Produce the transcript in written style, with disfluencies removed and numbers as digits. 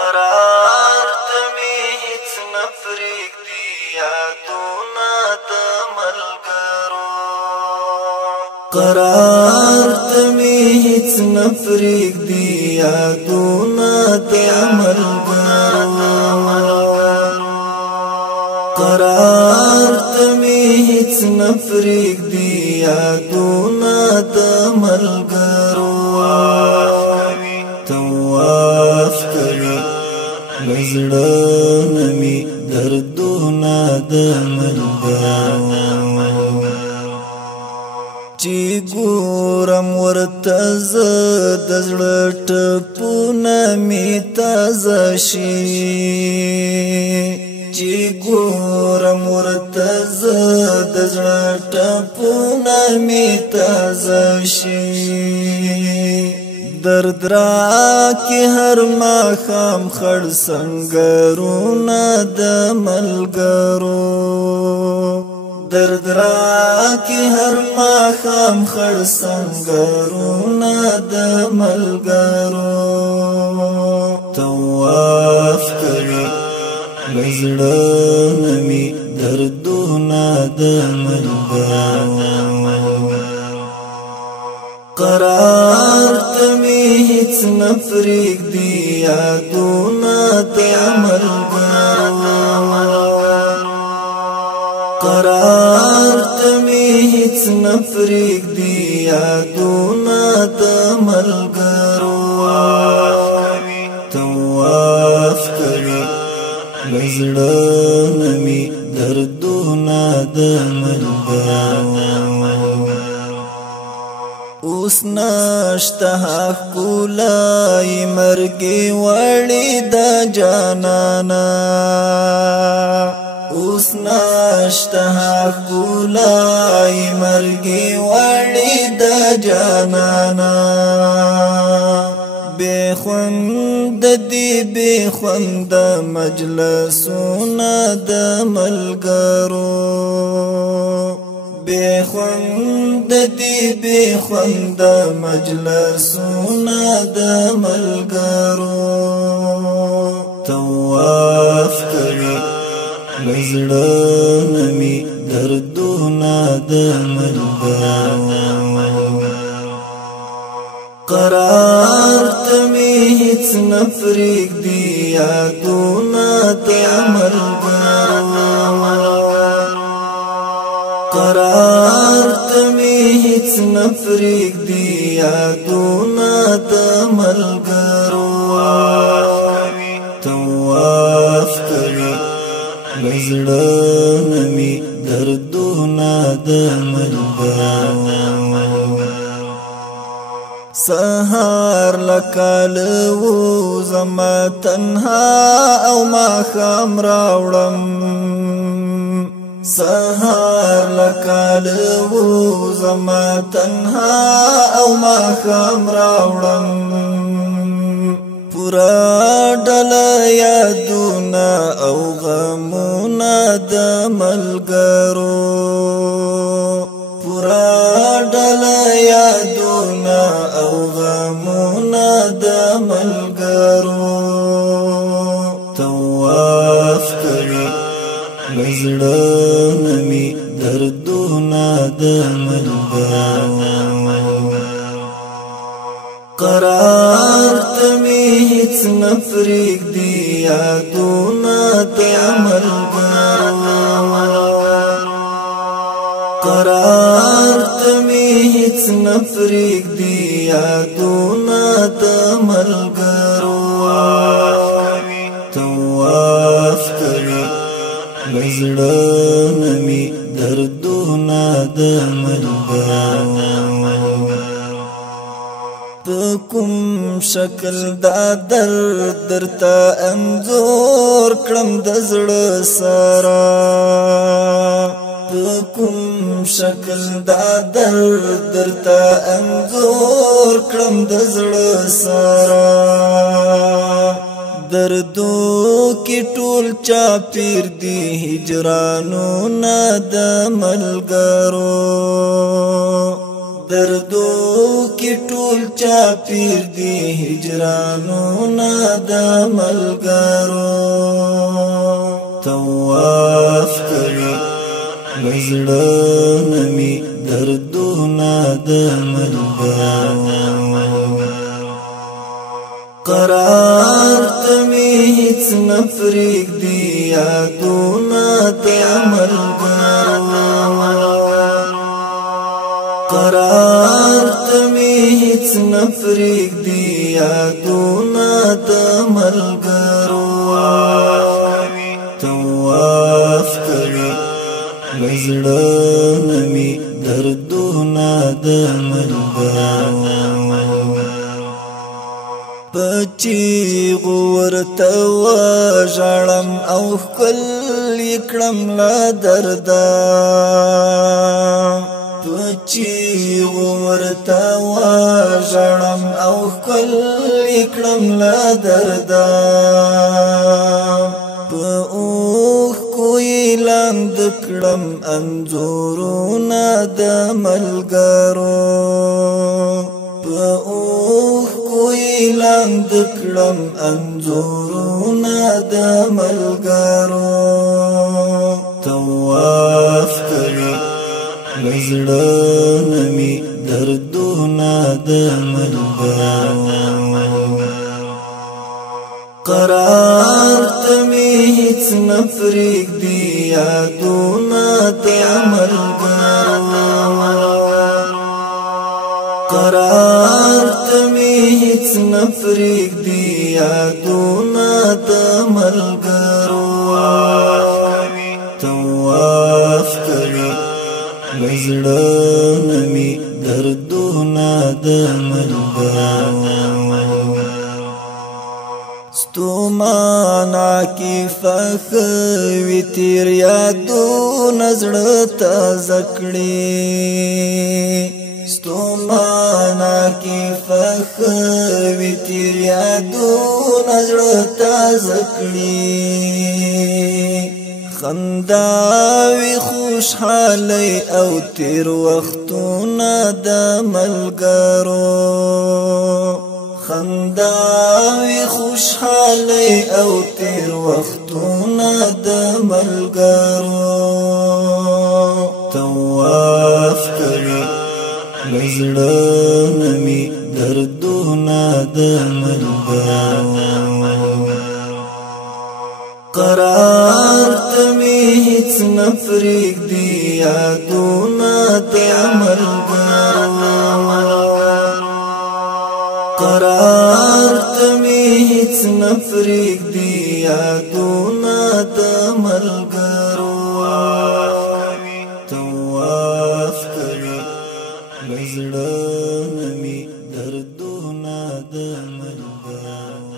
قرار ته مې هېڅ نه پرېږدي یادونه د ملګرو قرار ته مې هېڅ نه پرېږدي یادونه د ملګرو قرار ته مې هېڅ نه پرېږدي یادونه د ملګرو طواف کوي له زړه نه مې دردونه د ملګرو چې ګورم ورته زه د زړه ټپونه مې تازه شي چې ګورم ورته زه د زړه ټپونه مې تازه شي درد راکې هر ماښام خړ سنګرونه د ملګرو درد راکې هر ماښام خړ سنګرونه د ملګرو طواف کوي له زړه نه مې دردونه د ملګرو قرار ته مې هېڅ نه پرېږدي یادونه د ملګرو قرار ته مې هېڅ نه پرېږدي یادونه د ملګرو طواف کوي له زړه نه مې دردونه د ملګرو اوس نشته ښکلای مرګې وړې د جانانا اوس نشته ښکلای مرګې وړې د جانانا بے خوند دی بے خوند مجلسونه د ملګرو بے خوند دی بے خوند مجلسونه د ملګرو طواف کوي له زړه نه مې دردونه د ملګرو قرار ته مې هېڅ نه پرېږدي یادونه د ملګرو قرار ته مې هېڅ نه پرېږدي یادونه د ملګرو طواف کوي له زړه نه مې دردونه د ملګرو سهار لکاله زما تنها او ماښام راوړم سهار لکاله زما تنها او ماښام راوړم پورا ډله یادونه او غمونه د ملګرو پورا ډله یادونه او غمونه د ملګرو طواف کوي له زړه نه مې دردونه د ملګرو قرار ته مې هېڅ نه پرېږدي یادونه د ملګرو قرار ته مې هېڅ نه پرېږدي یادونه د ملګرو طواف کوي له زړه نه مې دردونه د ملګرو په کوم شکل دا درد درته انځور کړم د زړه سره په کوم شکل دا درد درته انځور کړم د زړه سره دردو کې ټول چاپیر دی هجرانونه د ملګرو دردو کی ټول چاپیر دی هجرانو نادا ملګرو طواف کوي لزړه نمی دردو نادا ملګرو قرار تمی هیڅ نفریق دی یادونا دا ملګرو قرار تمی هیڅ نفریق دی یادونا دا ملګرو طواف کوي لزړه نمی دردونا دا ملګرو پچی غورتا وژړم او خپل کړم لا دردا پچی غورتا وژړم او خپل کړم لا دردا په اوخ کوی لاند کړم انځورونه د ملګرو په اوخ کوی لاند کړم انځورونه د ملګرو طواف کوي لزړه نمی دردونه د ملګرو قرار تمی هیڅ نفریق دی یادونه د ملګرو قرار تمی هیڅ نفریق دی یادونا د ملګرو طواف کوي لزړه نمی دردونا د ملګرو ستومانا کی فخوی تیر یادونا زړه تازه کړي ستومانا کی فخوی تیر یادونا زړه تازه کړي خنداوی خوشحالی او تیر وختونه د ملګرو خنداوی خوشحالی او تیر وختونه د ملګرو طواف کوي لزړه نمی دردونه د ملګرو قرار تمی هیڅ نفریق دی یادونه د ملګرو قرار تمی هیڅ نفریق دی یادونه د ملګرو طواف کوي لزړه نمی دردونه د ملګرو